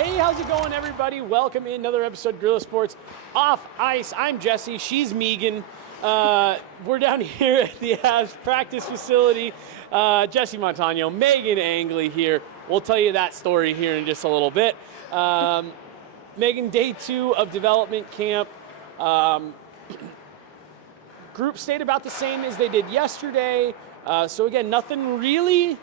Hey, how's it going, everybody? Welcome in another episode of Gorilla Sports Off Ice. I'm Jesse. She's Megan. We're down here at the Avs practice facility. Jesse Montano, Meghan Angley here. We'll tell you that story here in just a little bit. Megan, day 2 of development camp. Group stayed about the same as they did yesterday. So again, nothing really,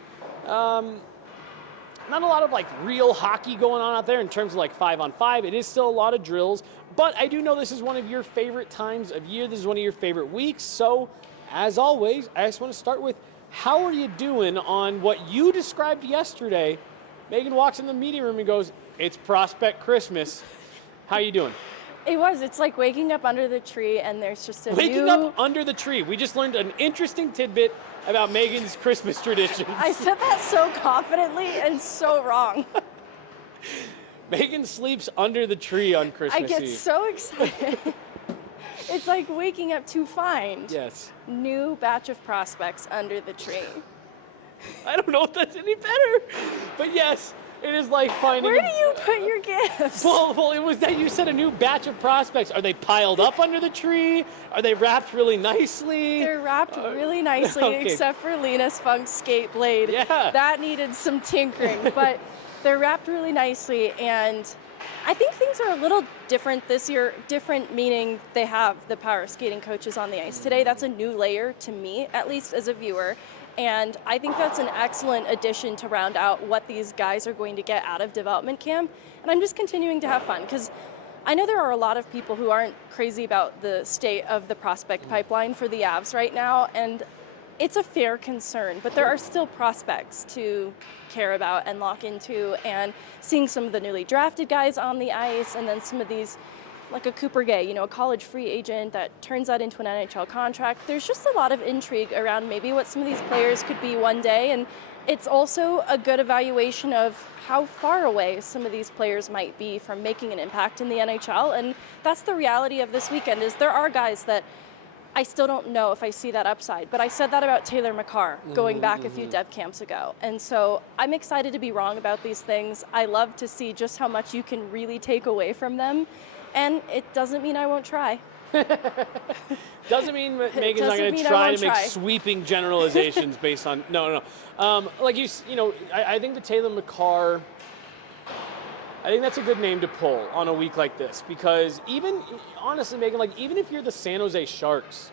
not a lot of like real hockey going on out there in terms of like 5-on-5. It is still a lot of drills, but I do know this is one of your favorite times of year. This is one of your favorite weeks. So as always, I just want to start with, how are you doing on what you described yesterday? Megan walks in the meeting room and goes, "It's prospect Christmas." How you doing? It's like waking up under the tree and there's just a Waking up under the tree. We just learned an interesting tidbit about Megan's Christmas traditions. I said that so confidently and so wrong. Megan sleeps under the tree on Christmas Eve. I get so excited. It's like waking up to find new batch of prospects under the tree. I don't know if that's any better, but yes, it is like finding... Where do you put your gifts? Well, it was that you said a new batch of prospects. Are they piled up under the tree? Are they wrapped really nicely? They're wrapped really nicely, okay. Except for Linus Funk's skate blade. Yeah. That needed some tinkering, but they're wrapped really nicely, and I think things are a little different this year. Different meaning they have the power skating coaches on the ice today. That's a new layer to me, at least as a viewer. And I think that's an excellent addition to round out what these guys are going to get out of development camp. And I'm just continuing to have fun, because I know there are a lot of people who aren't crazy about the state of the prospect pipeline for the Avs right now. And it's a fair concern, but there are still prospects to care about and lock into. And seeing some of the newly drafted guys on the ice, and then some of these, like a Cooper Gay, a college free agent that turns that into an NHL contract. There's just a lot of intrigue around maybe what some of these players could be one day, and it's also a good evaluation of how far away some of these players might be from making an impact in the NHL. And that's the reality of this weekend, is there are guys that I still don't know if I see that upside, but I said that about Taylor McCarr going back a few dev camps ago. And so I'm excited to be wrong about these things. I love to see just how much you can really take away from them. And it doesn't mean I won't try. Doesn't mean that Megan's not going to try to make sweeping generalizations based on... No. Like I think the Taylor McCarr, I think that's a good name to pull on a week like this, because even, honestly, Megan, like even if you're the San Jose Sharks,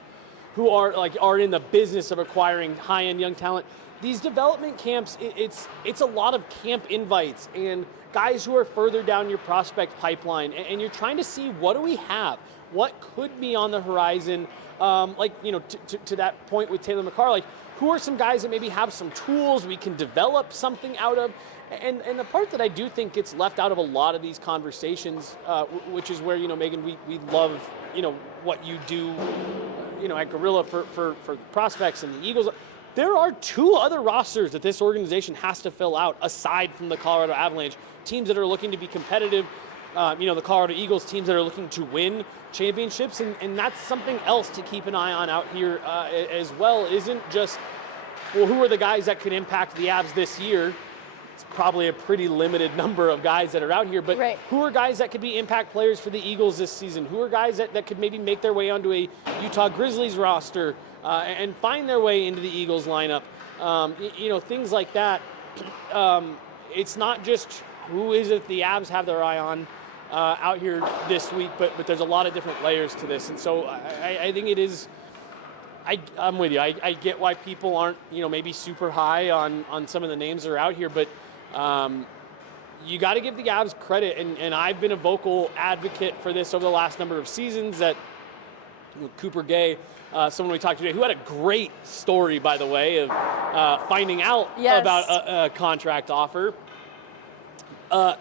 who are in the business of acquiring high-end young talent, these development camps, it's a lot of camp invites and guys who are further down your prospect pipeline, and you're trying to see, what do we have? What could be on the horizon? To that point with Taylor McCarr, like, who are some guys that maybe have some tools we can develop something out of? And the part that I do think gets left out of a lot of these conversations, which is where, Megan, we love, what you do, at Gorilla for the prospects and the Eagles. There are 2 other rosters that this organization has to fill out aside from the Colorado Avalanche. Teams that are looking to be competitive, the Colorado Eagles, teams that are looking to win championships, and that's something else to keep an eye on out here as well. Isn't just, well, who are the guys that could impact the Avs this year? It's probably a pretty limited number of guys that are out here, but who are guys that could be impact players for the Eagles this season? Who are guys that could maybe make their way onto a Utah Grizzlies roster and find their way into the Eagles lineup? Things like that. It's not just who is it the Avs have their eye on out here this week, but there's a lot of different layers to this. And so I think it is, I'm with you. I get why people aren't, maybe super high on some of the names that are out here, but you got to give the Avs credit. And I've been a vocal advocate for this over the last number of seasons, that Cooper Gay, someone we talked to today, who had a great story, by the way, of finding out about a contract offer. But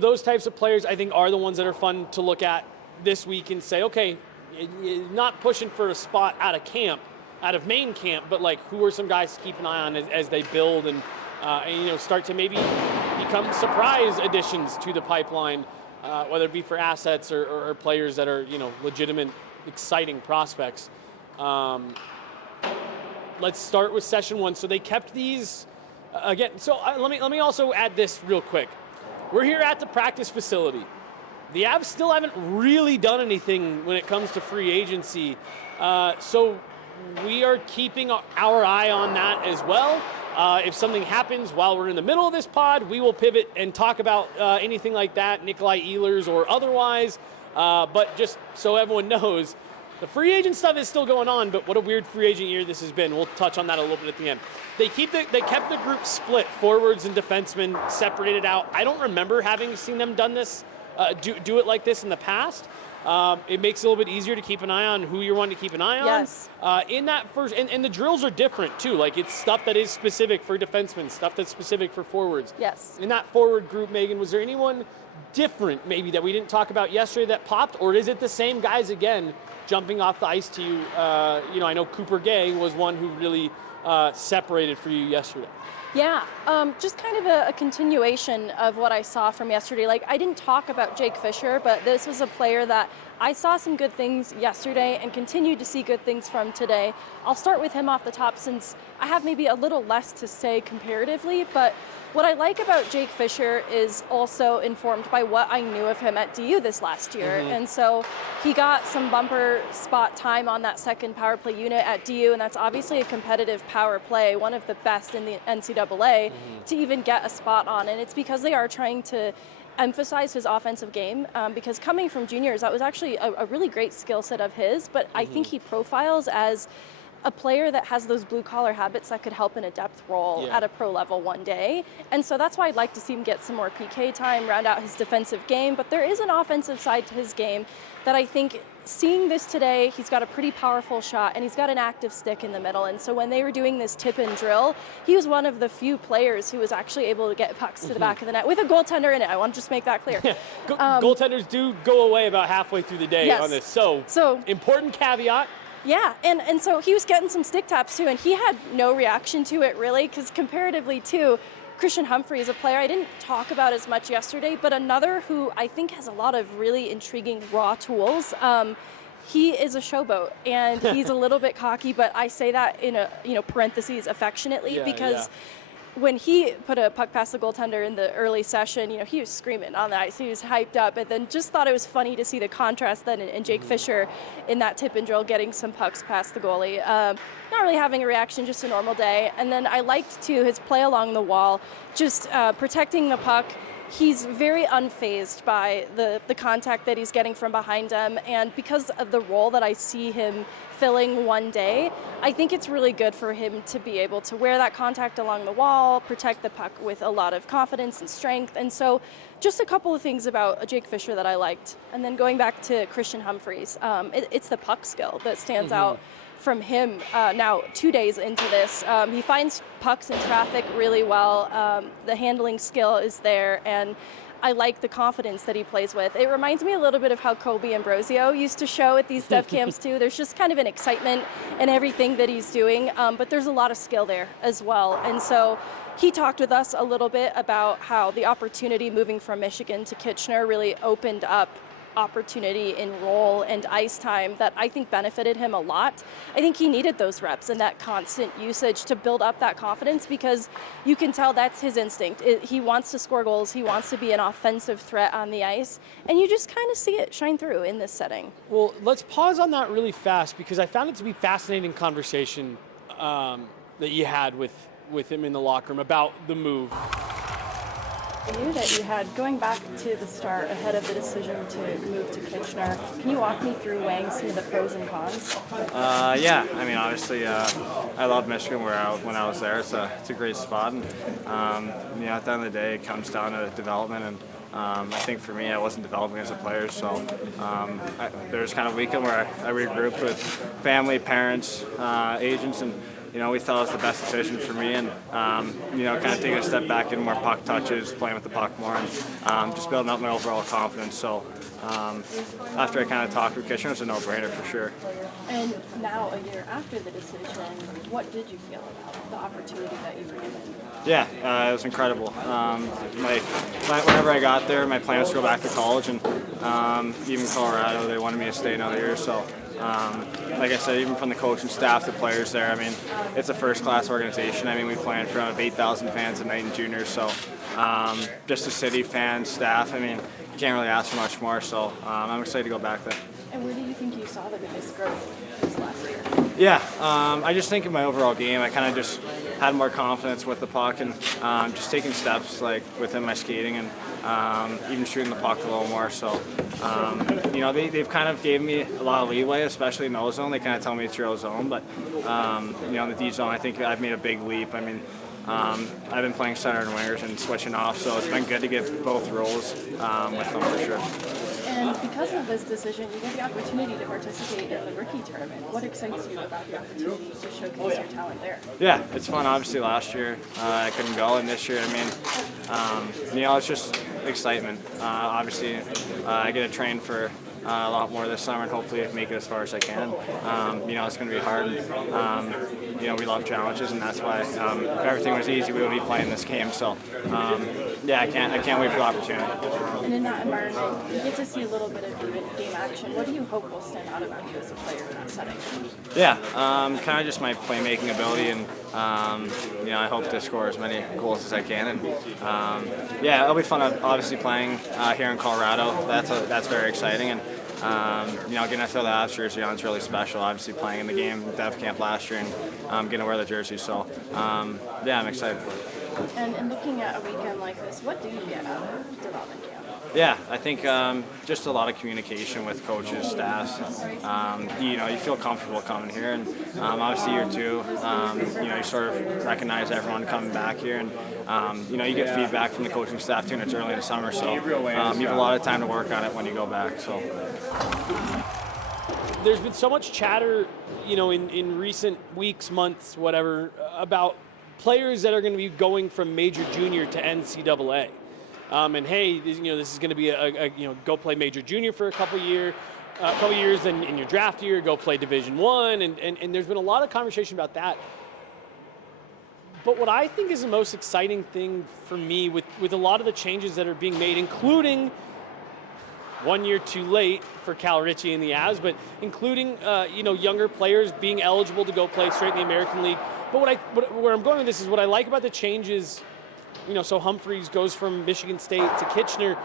those types of players, I think, are the ones that are fun to look at this week and say, okay, you're not pushing for a spot out of main camp, but like, who are some guys to keep an eye on as they build and start to maybe become surprise additions to the pipeline, whether it be for assets or players that are, legitimate, exciting prospects. Let's start with session 1. So they kept these again. So let me also add this real quick. we're here at the practice facility. The Avs still haven't really done anything when it comes to free agency, so we are keeping our eye on that as well. If something happens while we're in the middle of this pod, we will pivot and talk about anything like that, Nikolai Ehlers or otherwise. But just so everyone knows, the free agent stuff is still going on, but what a weird free agent year this has been. We'll touch on that a little bit at the end. They kept the group split, forwards and defensemen separated out. I don't remember having seen them do it like this in the past. It makes it a little bit easier to keep an eye on who you're wanting to keep an eye on. Yes. In that first, and the drills are different too. Like, it's stuff that is specific for defensemen, stuff that's specific for forwards. Yes. In that forward group, Megan, was there anyone different maybe that we didn't talk about yesterday that popped, or is it the same guys again jumping off the ice to you? I know Cooper Gay was one who really separated for you yesterday. Yeah, just kind of a continuation of what I saw from yesterday. Like, I didn't talk about Jake Fisher, but this was a player that I saw some good things yesterday and continued to see good things from today. I'll start with him off the top since I have maybe a little less to say comparatively, but what I like about Jake Fisher is also informed by what I knew of him at DU this last year. Mm-hmm. And so he got some bumper spot time on that second power play unit at DU, and that's obviously a competitive power play, one of the best in the NCAA, to even get a spot on. And it's because they are trying to emphasize his offensive game, because coming from juniors, that was actually a really great skill set of his, but I think he profiles as a player that has those blue-collar habits that could help in a depth role at a pro level one day. And so that's why I'd like to see him get some more PK time, round out his defensive game. But there is an offensive side to his game that I think, seeing this today, he's got a pretty powerful shot and he's got an active stick in the middle. And so when they were doing this tip and drill, he was one of the few players who was actually able to get pucks to the back of the net with a goaltender in it. I want to just make that clear. Goaltenders do go away about halfway through the day on this. So important caveat. Yeah, and so he was getting some stick taps too, and he had no reaction to it really, because comparatively to Christian Humphrey is a player I didn't talk about as much yesterday, but another who I think has a lot of really intriguing raw tools. He is a showboat, and he's a little bit cocky, but I say that in a parentheses affectionately, because when he put a puck past the goaltender in the early session, he was screaming on the ice. He was hyped up, and then just thought it was funny to see the contrast then in Jake Fisher in that tip and drill, getting some pucks past the goalie. Not really having a reaction, just a normal day. And then I liked, too, his play along the wall, just protecting the puck. He's very unfazed by the contact that he's getting from behind him, and because of the role that I see him filling one day, I think it's really good for him to be able to wear that contact along the wall, protect the puck with a lot of confidence and strength. And so just a couple of things about Jake Fisher that I liked. And then going back to Christian Humphreys, it's the puck skill that stands out from him now 2 days into this. He finds pucks in traffic really well. The handling skill is there, and I like the confidence that he plays with. It reminds me a little bit of how Kobe Ambrosio used to show at these dev camps too. There's just kind of an excitement in everything that he's doing, but there's a lot of skill there as well. And so he talked with us a little bit about how the opportunity moving from Michigan to Kitchener really opened up opportunity in role and ice time that I think benefited him a lot. I think he needed those reps and that constant usage to build up that confidence, because you can tell that's his instinct. He wants to score goals. He wants to be an offensive threat on the ice, and you just kind of see it shine through in this setting. Well, let's pause on that really fast, because I found it to be fascinating conversation that you had with him in the locker room about the move. I knew that you had, going back to the start ahead of the decision to move to Kitchener, can you walk me through weighing some of the pros and cons? Yeah, I mean, obviously, I love Michigan when I was there. It's a great spot, and at the end of the day, it comes down to development, and I think for me, I wasn't developing as a player, so there was kind of a weekend where I regrouped with family, parents, agents, and we thought it was the best decision for me, and kind of taking a step back, getting more puck touches, playing with the puck more, and just building up my overall confidence. So after I kind of talked with Kitchener, it was a no-brainer for sure. And now, a year after the decision, what did you feel about the opportunity that you were given? Yeah, it was incredible. Whenever I got there, my plan was to go back to college, and even Colorado, they wanted me to stay another year. So like I said, even from the coaching staff to players there, I mean, it's a first-class organization. I mean, we play in front of 8,000 fans at night in juniors, so just the city, fans, staff, I mean, you can't really ask for much more, so I'm excited to go back there. And where do you think you saw the biggest growth this last year? Yeah, I just think in my overall game, I kind of just had more confidence with the puck and just taking steps like within my skating and even shooting the puck a little more. So, you know, they've kind of gave me a lot of leeway, especially in the O zone. They kind of tell me it's your O zone, but you know, in the D zone, I think I've made a big leap. I mean, I've been playing center and wingers and switching off, so it's been good to get both roles with them for sure. And because of this decision, you get the opportunity to participate in the rookie tournament. What excites you about the opportunity to showcase your talent there? Yeah, it's fun. Obviously, last year I couldn't go, and this year, I mean, you know, it's just excitement. Obviously, I get to train for a lot more this summer, and hopefully make it as far as I can. You know, it's going to be hard. You know, we love challenges, and that's why if everything was easy, we would be playing this game. So, yeah, I can't wait for the opportunity. And in that environment, you get to see a little bit of game action. What do you hope will stand out about you as a player in that setting? Yeah, kind of just my playmaking ability, and you know, I hope to score as many goals as I can. And yeah, it'll be fun. Obviously, playing here in Colorado, that's very exciting. And you know, getting to throw the Avs jersey on is really special. Obviously, playing in the game, Dev Camp last year, and getting to wear the jersey. So yeah, I'm excited for it. And in looking at a weekend like this, what do you get out of development camp? Yeah, I think just a lot of communication with coaches, staffs. You know, you feel comfortable coming here, and obviously year two, you know, you sort of recognize everyone coming back here, and you know, you get feedback from the coaching staff too, and it's early in the summer, so you have a lot of time to work on it when you go back. So there's been so much chatter, you know, in recent weeks, months, whatever, about players that are going to be going from major junior to NCAA. And hey, you know, this is going to be you know, go play major junior for a couple years, then in your draft year, go play Division I, and there's been a lot of conversation about that. But what I think is the most exciting thing for me with a lot of the changes that are being made, including 1 year too late for Cal Ritchie and the Avs, but including you know, younger players being eligible to go play straight in the American League. But where I'm going with this is what I like about the changes. You know, so Humphreys goes from Michigan State to Kitchener.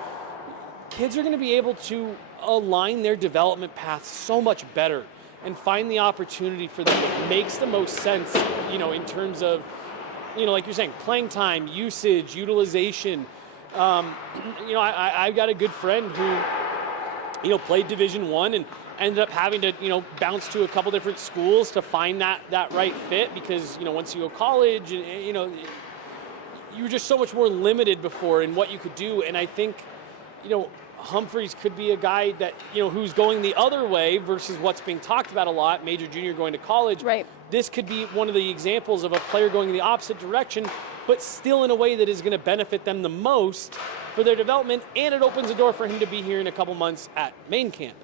Kids are going to be able to align their development path so much better and find the opportunity for them that makes the most sense, you know, in terms of, you know, like you're saying, playing time, usage, utilization. You know, I've got a good friend who, you know, played Division I and ended up having to, you know, bounce to a couple different schools to find that right fit, because, you know, once you go college, and you know, you were just so much more limited before in what you could do. And I think, you know, Humphreys could be a guy that, you know, who's going the other way versus what's being talked about a lot, major junior going to college. Right. This could be one of the examples of a player going in the opposite direction, but still in a way that is going to benefit them the most for their development, and it opens the door for him to be here in a couple months at main camp.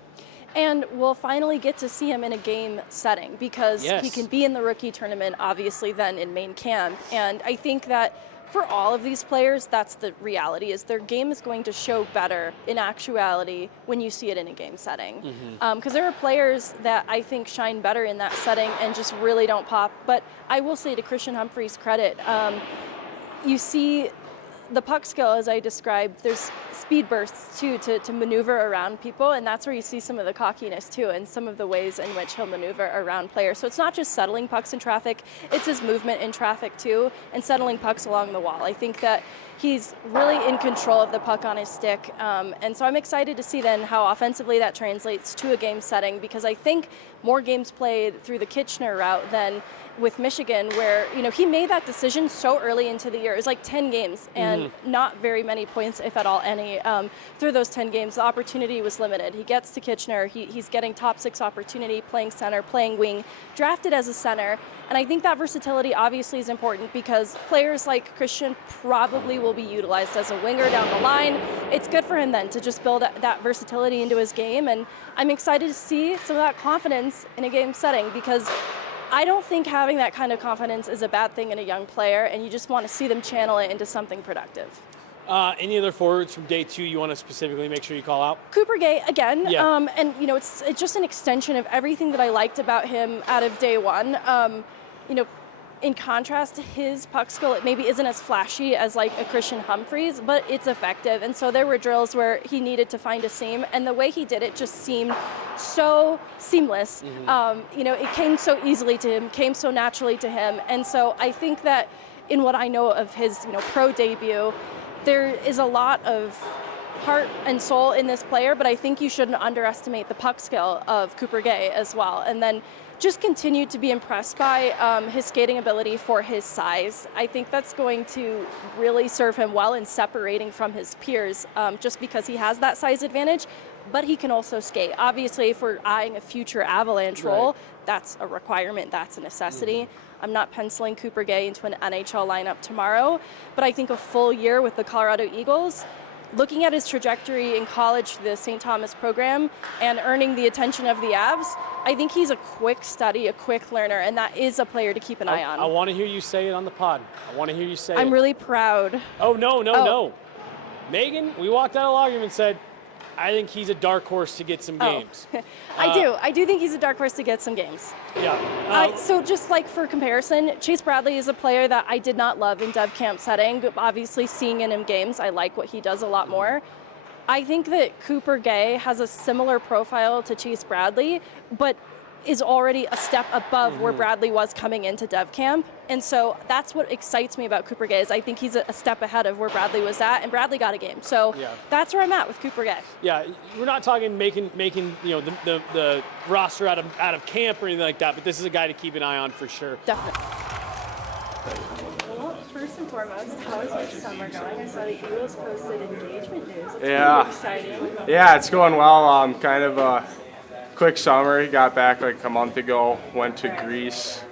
And we'll finally get to see him in a game setting, because he can be in the rookie tournament, obviously, then in main camp. And I think that for all of these players, that's the reality, is their game is going to show better in actuality when you see it in a game setting. Because there are players that I think shine better in that setting and just really don't pop. But I will say, to Christian Humphreys' credit, you see the puck skill, as I described, there's speed bursts too to maneuver around people, and that's where you see some of the cockiness too, and some of the ways in which he'll maneuver around players. So it's not just settling pucks in traffic, it's his movement in traffic too, and settling pucks along the wall. I think that he's really in control of the puck on his stick, and so I'm excited to see then how offensively that translates to a game setting, because I think more games played through the Kitchener route than with Michigan, where, you know, he made that decision so early into the year. It was like 10 games and not very many points, if at all any. Through those 10 games, the opportunity was limited. He gets to Kitchener, he's getting top 6 opportunity, playing center, playing wing, drafted as a center. And I think that versatility obviously is important, because players like Christian probably will be utilized as a winger down the line. It's good for him then to just build that versatility into his game. And I'm excited to see some of that confidence in a game setting, because I don't think having that kind of confidence is a bad thing in a young player, and you just want to see them channel it into something productive. Any other forwards from day 2 you want to specifically make sure you call out? Cooper Gay again, Yeah. and it's just an extension of everything that I liked about him out of day 1. In contrast to his puck skill, it maybe isn't as flashy as like a Christian Humphreys, but it's effective. And so there were drills where he needed to find a seam, and the way he did it just seemed so seamless. It came so easily to him, came so naturally to him. And so I think that in what I know of his pro debut, there is a lot of heart and soul in this player, but I think you shouldn't underestimate the puck skill of Cooper Gay as well. And then just continued to be impressed by his skating ability for his size. I think that's going to really serve him well in separating from his peers, just because he has that size advantage, but he can also skate. Obviously, if we're eyeing a future Avalanche role, that's a requirement, that's a necessity. I'm not penciling Cooper Gay into an NHL lineup tomorrow, but I think a full year with the Colorado Eagles, looking at his trajectory in college, the St. Thomas program, and earning the attention of the Avs, I think he's a quick study, a quick learner, and that is a player to keep an eye on. I want to hear you say it on the pod. I want to hear you say it. I'm really proud. Oh, no. Megan, we walked out of locker room and said, I think he's a dark horse to get some games. I do think he's a dark horse to get some games. Yeah. So just like for comparison, Chase Bradley is a player that I did not love in dev camp setting. Obviously seeing in him games, I like what he does a lot more. I think that Cooper Gay has a similar profile to Chase Bradley, but is already a step above where Bradley was coming into dev camp. And so that's what excites me about Cooper Gay, is I think he's a step ahead of where Bradley was at, and Bradley got a game. So that's where I'm at with Cooper Gay. Yeah, we're not talking making the roster out of camp or anything like that, but this is a guy to keep an eye on for sure. Definitely. Well, first and foremost, how is your summer going? I saw the Eagles posted engagement news. It's pretty exciting. Yeah, it's going well. Kind of a quick summer. Got back like a month ago. Went to Greece.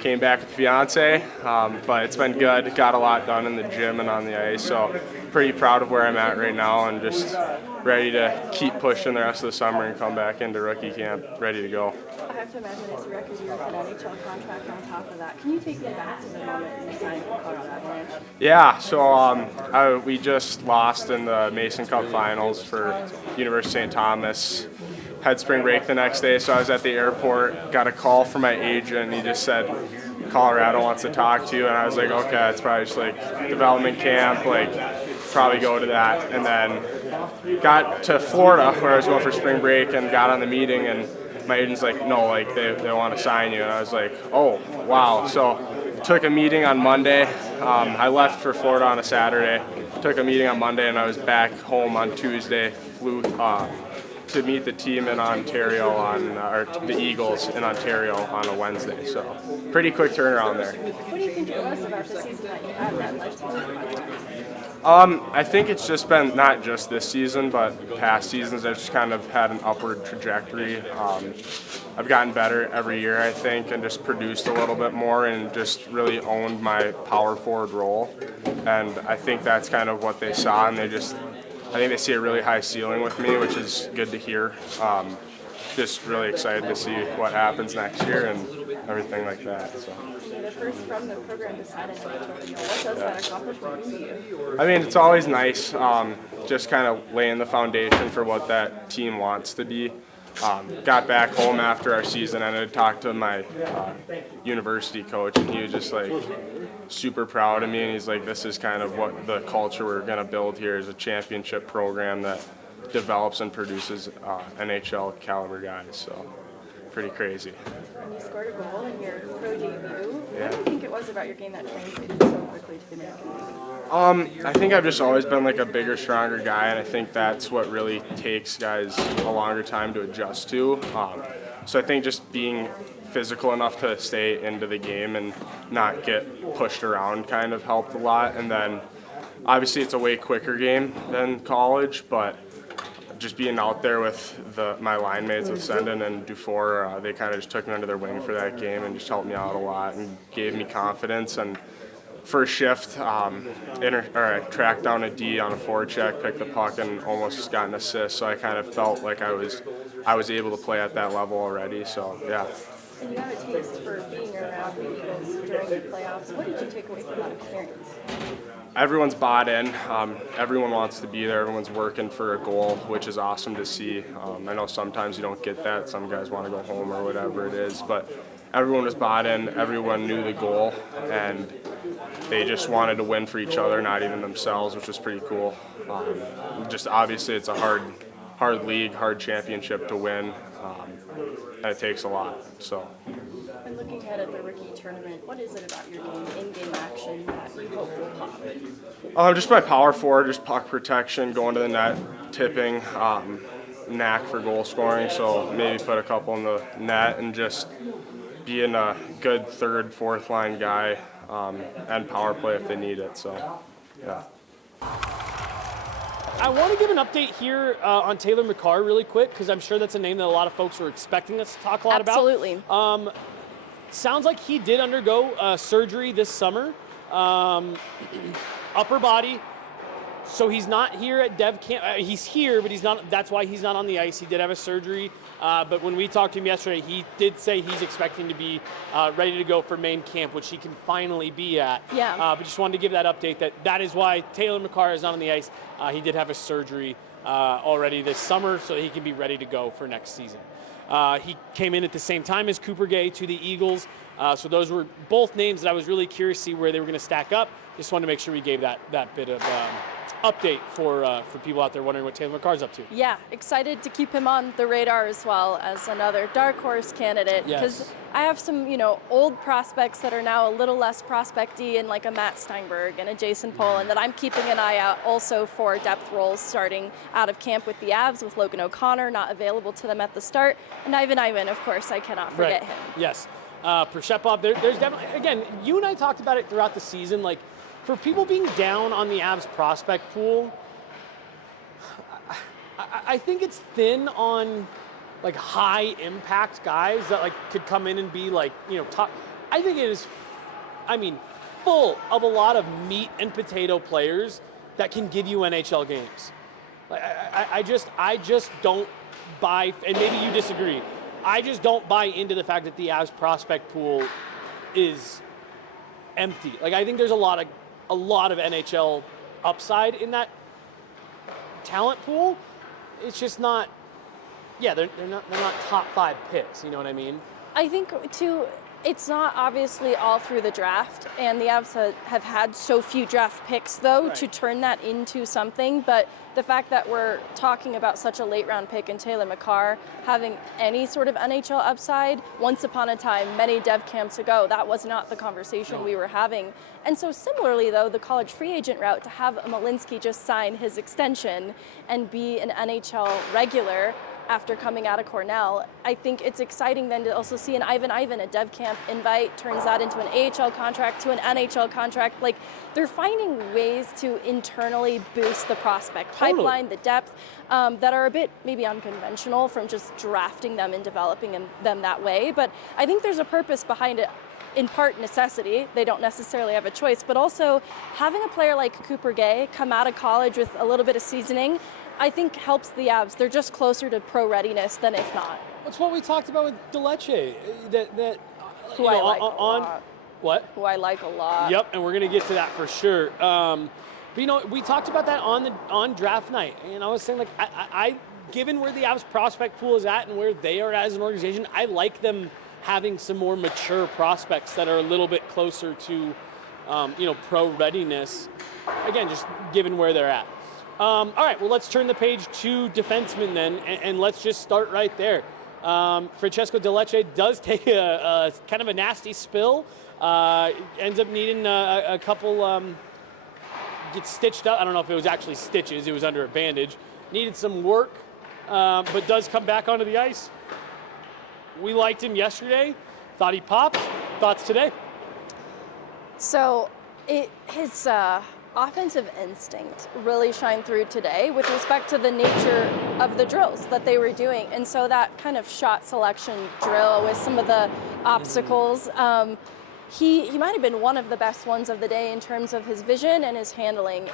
Came back with fiance, but it's been good. Got a lot done in the gym and on the ice, so pretty proud of where I'm at right now, and just ready to keep pushing the rest of the summer and come back into rookie camp ready to go. I have to imagine it's a record year with an NHL contract on top of that. Can you take me back to the moment you signed for Colorado Avalanche? Yeah, so we just lost in the Mason Cup Finals for University of St. Thomas. Had spring break the next day, so I was at the airport, got a call from my agent, and he just said, Colorado wants to talk to you, and I was like, okay, it's probably just like development camp, like probably go to that. And then got to Florida where I was going for spring break and got on the meeting, and my agent's like, no, like they want to sign you. And I was like, oh, wow. So took a meeting on Monday. I left for Florida on a Saturday, took a meeting on Monday, and I was back home on Tuesday, flew to meet the team in Ontario or the Eagles in Ontario on a Wednesday. So pretty quick turnaround there. What do you think it was about the season that you had that led to? I think it's just been not just this season, but past seasons. I've just kind of had an upward trajectory. I've gotten better every year, I think, and just produced a little bit more and just really owned my power forward role. And I think that's kind of what they saw, and I think they see a really high ceiling with me, which is good to hear. Just really excited to see what happens next year and everything like that. So. The first from the program decided what does that accomplishment mean to you? I mean, it's always nice, just kind of laying the foundation for what that team wants to be. Got back home after our season and I talked to my university coach, and he was just like super proud of me, and he's like, this is kind of what the culture we're going to build here, is a championship program that develops and produces NHL caliber guys. So pretty crazy. And you scored a goal in your pro debut. What do you think it was about your game that translated so quickly to the American League? I think I've just always been like a bigger, stronger guy, and I think that's what really takes guys a longer time to adjust to. So I think just being physical enough to stay into the game and not get pushed around kind of helped a lot. And then obviously it's a way quicker game than college, but just being out there with my line mates, with Sendon and Dufour, they kind of just took me under their wing for that game and just helped me out a lot and gave me confidence. And first shift, I tracked down a D on a forecheck, picked the puck, and almost got an assist. So I kind of felt like I was able to play at that level already. So yeah. And you have a taste for being around the Eagles during the playoffs. What did you take away from that experience? Everyone's bought in. Everyone wants to be there. Everyone's working for a goal, which is awesome to see. I know sometimes you don't get that. Some guys want to go home or whatever it is, but everyone was bought in. Everyone knew the goal, and they just wanted to win for each other, not even themselves, which was pretty cool. Just obviously, it's a hard league, hard championship to win, and it takes a lot. So. And looking ahead at the rookie tournament, what is it about your game, in-game action, that you hope will pop? Just my power forward, just puck protection, going to the net, tipping, knack for goal scoring. So maybe put a couple in the net and just being a good third, fourth line guy, and power play if they need it. So, yeah. I want to give an update here on Taylor McCarr really quick, because I'm sure that's a name that a lot of folks are expecting us to talk a lot about. Absolutely. Sounds like he did undergo surgery this summer, upper body. So he's not here at Dev Camp. He's here, but he's not. That's why he's not on the ice. He did have a surgery, but when we talked to him yesterday, he did say he's expecting to be ready to go for main camp, which he can finally be at. Yeah. But just wanted to give that update that is why Taylor McCarr is not on the ice. He did have a surgery already this summer, so he can be ready to go for next season. He came in at the same time as Cooper Gay to the Eagles. So those were both names that I was really curious to see where they were going to stack up. Just wanted to make sure we gave that bit of update for people out there wondering what Taylor McCarr's up to. Yeah, excited to keep him on the radar as well as another dark horse candidate. Because Yes. I have some, old prospects that are now a little less prospect-y, and like a Matt Steinberg and a Jason Poland, that I'm keeping an eye out also for depth roles starting out of camp with the Avs, with Logan O'Connor not available to them at the start. And Ivan, of course, I cannot forget him. Yes. Pershepov, there's definitely, again, you and I talked about it throughout the season, like, for people being down on the Avs prospect pool, I think it's thin on like high impact guys that like could come in and be like, top. I think it is, full of a lot of meat and potato players that can give you NHL games. Like, I just don't buy, and maybe you disagree, I just don't buy into the fact that the Avs prospect pool is empty. Like, I think there's a lot of NHL upside in that talent pool. It's just not. Yeah, they're not top 5 picks. You know what I mean? I think too, it's not obviously all through the draft, and the Avs have had so few draft picks though to turn that into something. But the fact that we're talking about such a late round pick in Taylor McCarr having any sort of NHL upside, once upon a time, many dev camps ago, that was not the conversation we were having. And so similarly though, the college free agent route, to have Malinsky just sign his extension and be an NHL regular after coming out of Cornell, I think it's exciting then to also see an Ivan, a dev camp invite, turns that into an AHL contract to an NHL contract. Like, they're finding ways to internally boost the prospect pipeline, the depth, that are a bit maybe unconventional from just drafting them and developing them that way. But I think there's a purpose behind it. In part necessity, they don't necessarily have a choice, but also having a player like Cooper Gay come out of college with a little bit of seasoning, I think helps the Avs. They're just closer to pro readiness than if not. That's what we talked about with Deleche. Who I like a lot. What? Who I like a lot. Yep, and we're gonna get to that for sure. But we talked about that on draft night, and I was saying, like, I given where the Avs prospect pool is at and where they are as an organization, I like them having some more mature prospects that are a little bit closer to, pro readiness. Again, just given where they're at. All right, well, let's turn the page to defensemen then, and let's just start right there. Francesco Deleche does take a kind of a nasty spill, ends up needing a couple, gets stitched up. I don't know if it was actually stitches, it was under a bandage. Needed some work, but does come back onto the ice. We liked him yesterday, thought he popped. Thoughts today? So his offensive instinct really shined through today with respect to the nature of the drills that they were doing. And so that kind of shot selection drill with some of the obstacles, he might have been one of the best ones of the day in terms of his vision and his handling.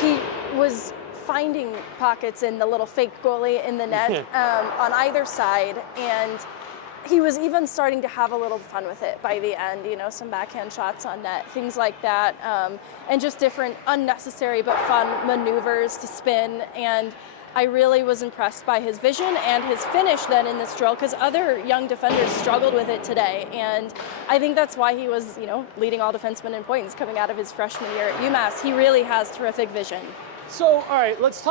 He was finding pockets in the little fake goalie in the net on either side, and he was even starting to have a little fun with it by the end, some backhand shots on net, things like that, and just different unnecessary but fun maneuvers to spin. And I really was impressed by his vision and his finish then in this drill, because other young defenders struggled with it today. And I think that's why he was, leading all defensemen in points coming out of his freshman year at UMass. He really has terrific vision. So, all right, let's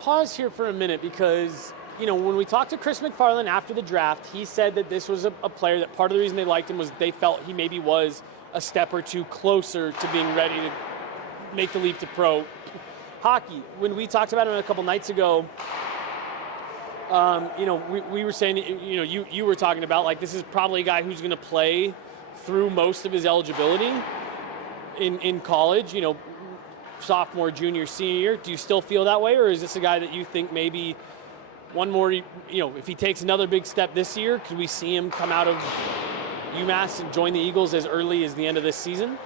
pause here for a minute, because when we talked to Chris McFarland after the draft, he said that this was a player that part of the reason they liked him was they felt he maybe was a step or two closer to being ready to make the leap to pro hockey. When we talked about him a couple nights ago, we were saying, you were talking about, like, this is probably a guy who's going to play through most of his eligibility in college, sophomore, junior, senior year. Do you still feel that way, or is this a guy that you think maybe one more, if he takes another big step this year, could we see him come out of UMass and join the Eagles as early as the end of this season?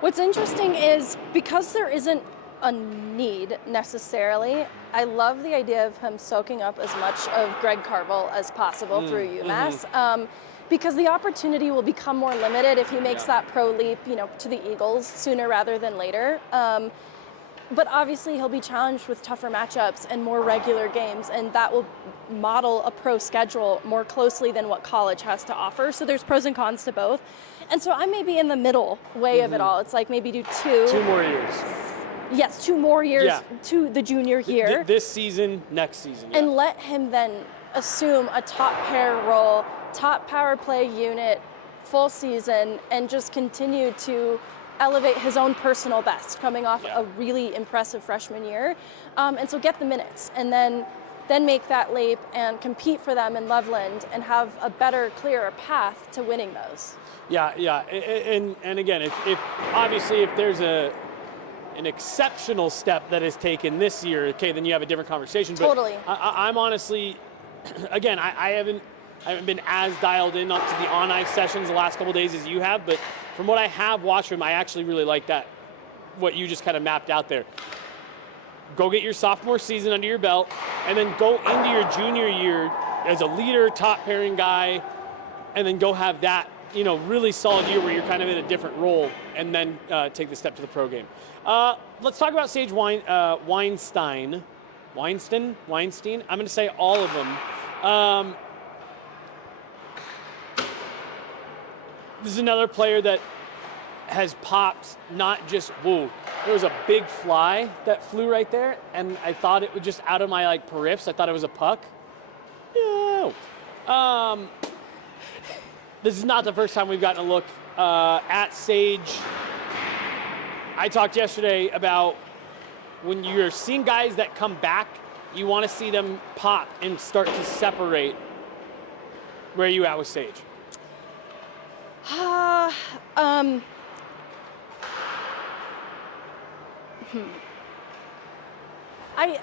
What's interesting is, because there isn't a need necessarily, I love the idea of him soaking up as much of Greg Carvel as possible through UMass, because the opportunity will become more limited if he makes that pro leap, to the Eagles sooner rather than later. But obviously he'll be challenged with tougher matchups and more regular games, and that will model a pro schedule more closely than what college has to offer. So there's pros and cons to both. And so I may be in the middle way of it all. It's like maybe do two more years. Yes, 2 more years to the junior year. This season, next season. And let him then assume a top pair role, top power play unit, full season, and just continue to elevate his own personal best coming off a really impressive freshman year. And so get the minutes, and then make that leap and compete for them in Loveland and have a better, clearer path to winning those. Yeah. And again, if obviously if there's an exceptional step that is taken this year, okay, then you have a different conversation. Totally. But I'm honestly, again, I haven't been as dialed in up to the on-ice sessions the last couple of days as you have, but from what I have watched from him, I actually really like that, what you just kind of mapped out there. Go get your sophomore season under your belt, and then go into your junior year as a leader, top pairing guy, and then go have that, really solid year where you're kind of in a different role, and then take the step to the pro game. Let's talk about Sage Weinstein. I'm going to say all of them. This is another player that has popped, not just, whoa, there was a big fly that flew right there, and I thought it was just out of my periffs. I thought it was a puck. No. This is not the first time we've gotten a look at Sage. I talked yesterday about when you're seeing guys that come back, you want to see them pop and start to separate. Where are you at with Sage?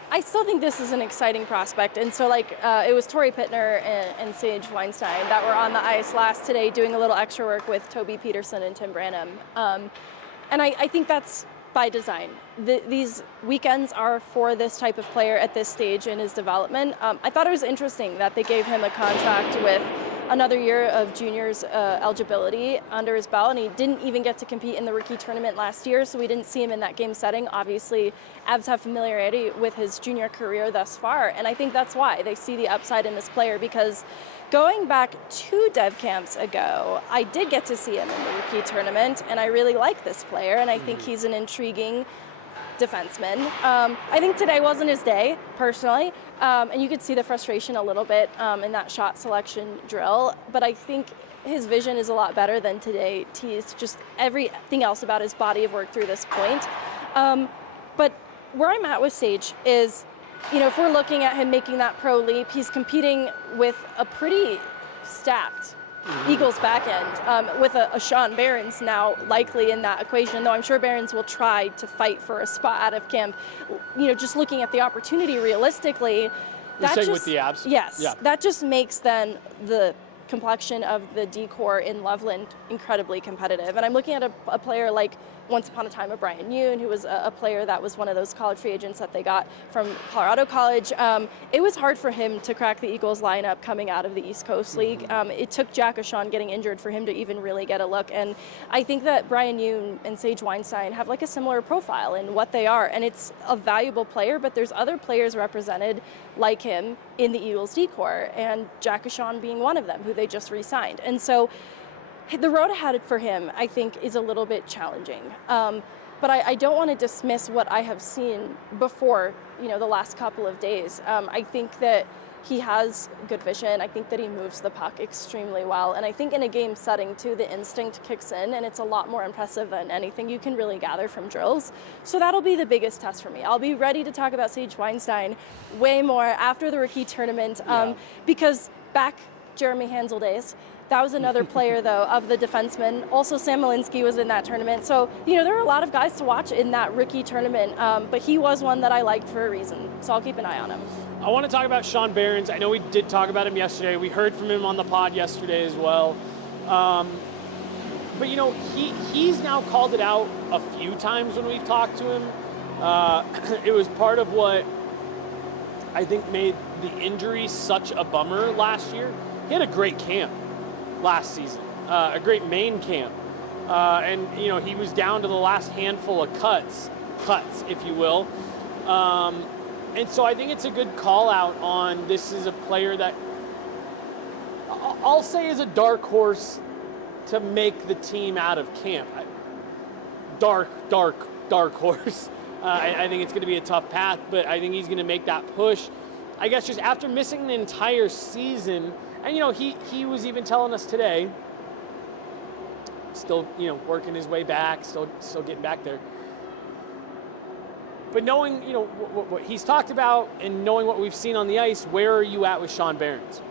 I still think this is an exciting prospect, and so it was Tori Pittner and Sage Weinstein that were on the ice last today doing a little extra work with Toby Peterson and Tim Branham, and I think that's by design. These weekends are for this type of player at this stage in his development. I thought it was interesting that they gave him a contract with another year of juniors eligibility under his belt, and he didn't even get to compete in the rookie tournament last year, so we didn't see him in that game setting. Obviously, Avs have familiarity with his junior career thus far, and I think that's why they see the upside in this player, because going back 2 dev camps ago, I did get to see him in the rookie tournament, and I really like this player, and I think he's an intriguing defenseman. I think today wasn't his day, personally, and you could see the frustration a little bit in that shot selection drill, but I think his vision is a lot better than today teased just everything else about his body of work through this point. But where I'm at with Sage is, if we're looking at him making that pro leap, he's competing with a pretty stacked Eagles back end, with a Sean Behrens now likely in that equation, though I'm sure Behrens will try to fight for a spot out of camp. Just looking at the opportunity realistically, You're saying with the Avs? Yes, yeah. That just makes then the complexion of the D-core in Loveland incredibly competitive. And I'm looking at a player like once upon a time a Brian Yoon, who was a player that was one of those college free agents that they got from Colorado College. It was hard for him to crack the Eagles lineup coming out of the East Coast League. It took Jack O'Shawn getting injured for him to even really get a look. And I think that Brian Yoon and Sage Weinstein have like a similar profile in what they are. And it's a valuable player, but there's other players represented like him in the Eagles D-core, and Jack O'Shawn being one of them, who they just re-signed. And so the road ahead for him, I think, is a little bit challenging. But I don't want to dismiss what I have seen before, the last couple of days. I think that he has good vision. I think that he moves the puck extremely well. And I think in a game setting, too, the instinct kicks in, and it's a lot more impressive than anything you can really gather from drills. So that'll be the biggest test for me. I'll be ready to talk about Sage Weinstein way more after the rookie tournament, because back Jeremy Hansel days, that was another player, though, of the defensemen. Also, Sam Malinsky was in that tournament. So, there are a lot of guys to watch in that rookie tournament, but he was one that I liked for a reason. So I'll keep an eye on him. I want to talk about Sean Behrens. I know we did talk about him yesterday. We heard from him on the pod yesterday as well. But, he's now called it out a few times when we've talked to him. It was part of what I think made the injury such a bummer last year. He had a great camp last season, a great main camp. And, he was down to the last handful of cuts, if you will. And so I think it's a good call out on this is a player that I'll say is a dark horse to make the team out of camp. Dark horse. I think it's going to be a tough path, but I think he's going to make that push. I guess just after missing an entire season, and he was even telling us today, still working his way back, still getting back there. But knowing what he's talked about and knowing what we've seen on the ice, where are you at with Sean Behrens?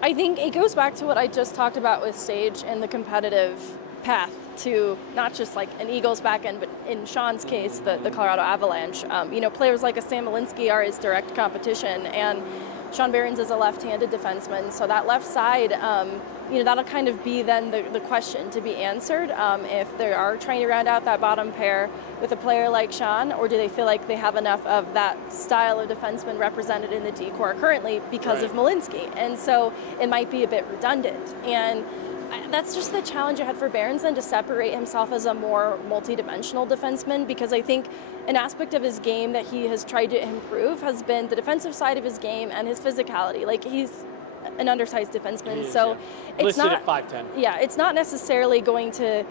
I think it goes back to what I just talked about with Sage and the competitive path to not just like an Eagles back end, but in Sean's case, the Colorado Avalanche. Players like a Sam Malinsky are his direct competition, and Sean Behrens is a left-handed defenseman, so that left side, that'll kind of be then the question to be answered if they are trying to round out that bottom pair with a player like Sean, or do they feel like they have enough of that style of defenseman represented in the D-core currently because of Malinsky, and so it might be a bit redundant. And that's just the challenge ahead for Behrens then, to separate himself as a more multi-dimensional defenseman, because I think an aspect of his game that he has tried to improve has been the defensive side of his game and his physicality. Like, he's an undersized defenseman, so it's listed not at 5'10". Yeah, it's not necessarily going to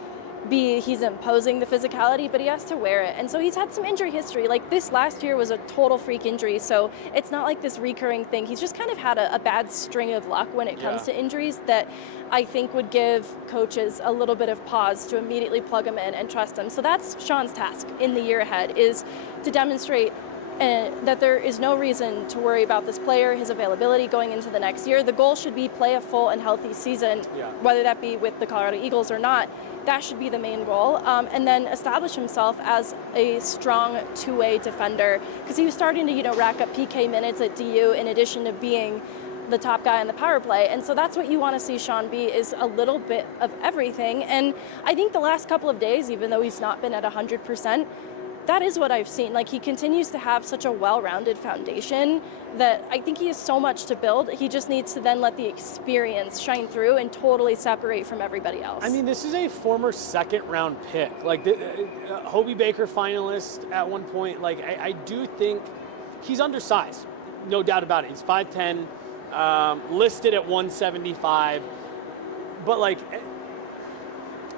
be he's imposing the physicality, but he has to wear it. And so he's had some injury history. Like, this last year was a total freak injury, so it's not like this recurring thing. He's just kind of had a bad string of luck when it comes to injuries that I think would give coaches a little bit of pause to immediately plug him in and trust him. So that's Sean's task in the year ahead, is to demonstrate that there is no reason to worry about this player, his availability going into the next year. The goal should be play a full and healthy season, whether that be with the Colorado Eagles or not. That should be the main goal, and then establish himself as a strong two-way defender, because he was starting to rack up PK minutes at DU in addition to being the top guy on the power play. And so that's what you want to see Sean be, is a little bit of everything. And I think the last couple of days, even though he's not been at 100%, that is what I've seen. Like, he continues to have such a well-rounded foundation that I think he has so much to build. He just needs to then let the experience shine through and totally separate from everybody else. I mean, this is a former second-round pick. Like, Hobie Baker finalist at one point. Like, I do think he's undersized, no doubt about it. He's 5'10", listed at 175. But, like,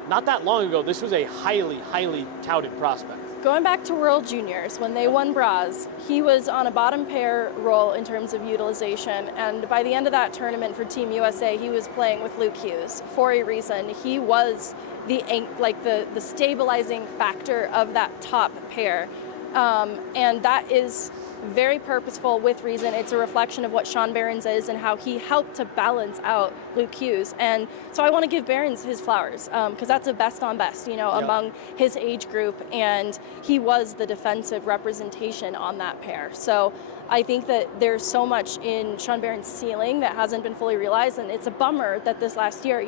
not that long ago, this was a highly, highly touted prospect. Going back to World Juniors, when they won bronze, he was on a bottom pair role in terms of utilization, and by the end of that tournament for Team USA, he was playing with Luke Hughes for a reason. He was the stabilizing factor of that top pair. And that is very purposeful with reason. It's a reflection of what Sean Behrens is and how he helped to balance out Luke Hughes. And so I want to give Behrens his flowers because that's a best on best, among his age group. And he was the defensive representation on that pair. So I think that there's so much in Sean Behrens' ceiling that hasn't been fully realized. And it's a bummer that this last year,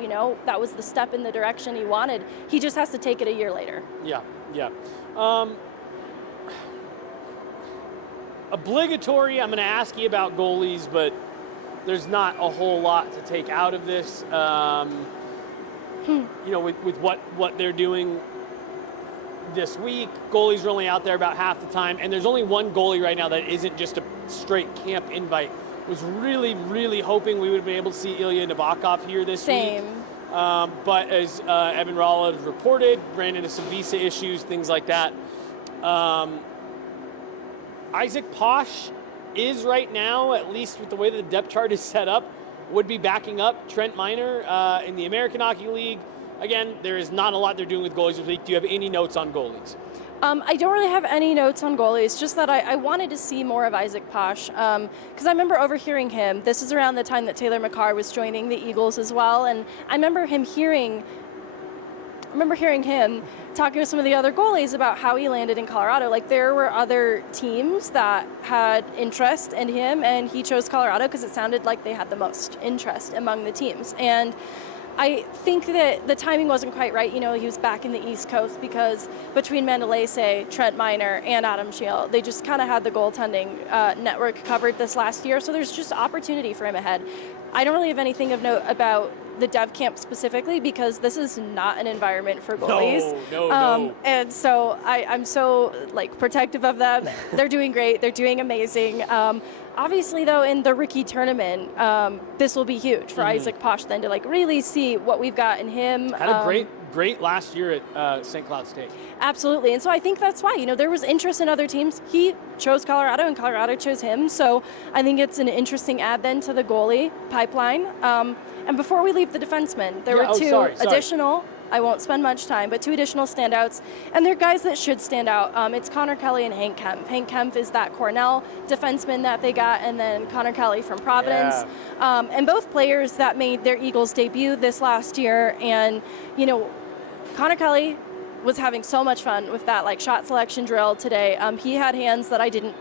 that was the step in the direction he wanted. He just has to take it a year later. Yeah. Obligatory, I'm going to ask you about goalies, but there's not a whole lot to take out of this. With what they're doing this week, goalies are only out there about half the time, and there's only one goalie right now that isn't just a straight camp invite. Was really, really hoping we would be able to see Ilya Nabokov here this week. But as Evan Ralla has reported, ran into some visa issues, things like that. Isaac Posh is right now, at least with the way that the depth chart is set up, would be backing up Trent Miner in the American Hockey League. Again, there is not a lot they're doing with goalies this week. Do you have any notes on goalies? I don't really have any notes on goalies, just that I wanted to see more of Isaac Posh, because I remember overhearing him. This is around the time that Taylor McCarr was joining the Eagles as well, and I remember hearing him talking to some of the other goalies about how he landed in Colorado. Like, there were other teams that had interest in him, and he chose Colorado because it sounded like they had the most interest among the teams. And I think that the timing wasn't quite right. He was back in the East Coast because between Mandalese, Trent Miner, and Adam Scheel, they just kind of had the goaltending network covered this last year. So there's just opportunity for him ahead. I don't really have anything of note about the dev camp specifically because this is not an environment for goalies. No. And so I'm so protective of them. They're doing great. They're doing amazing. Obviously, though, in the rookie tournament, this will be huge for Isaac Posh then to really see what we've got in him. Had a great last year at St. Cloud State. Absolutely, and so I think that's why there was interest in other teams. He chose Colorado, and Colorado chose him. So I think it's an interesting add then to the goalie pipeline. And before we leave the defensemen, there were two additional. I won't spend much time, but two additional standouts, and they're guys that should stand out. It's Connor Kelly and Hank Kempf. Hank Kempf is that Cornell defenseman that they got, and then Connor Kelly from Providence. And both players that made their Eagles debut this last year. And, Connor Kelly was having so much fun with that shot selection drill today. He had hands that I didn't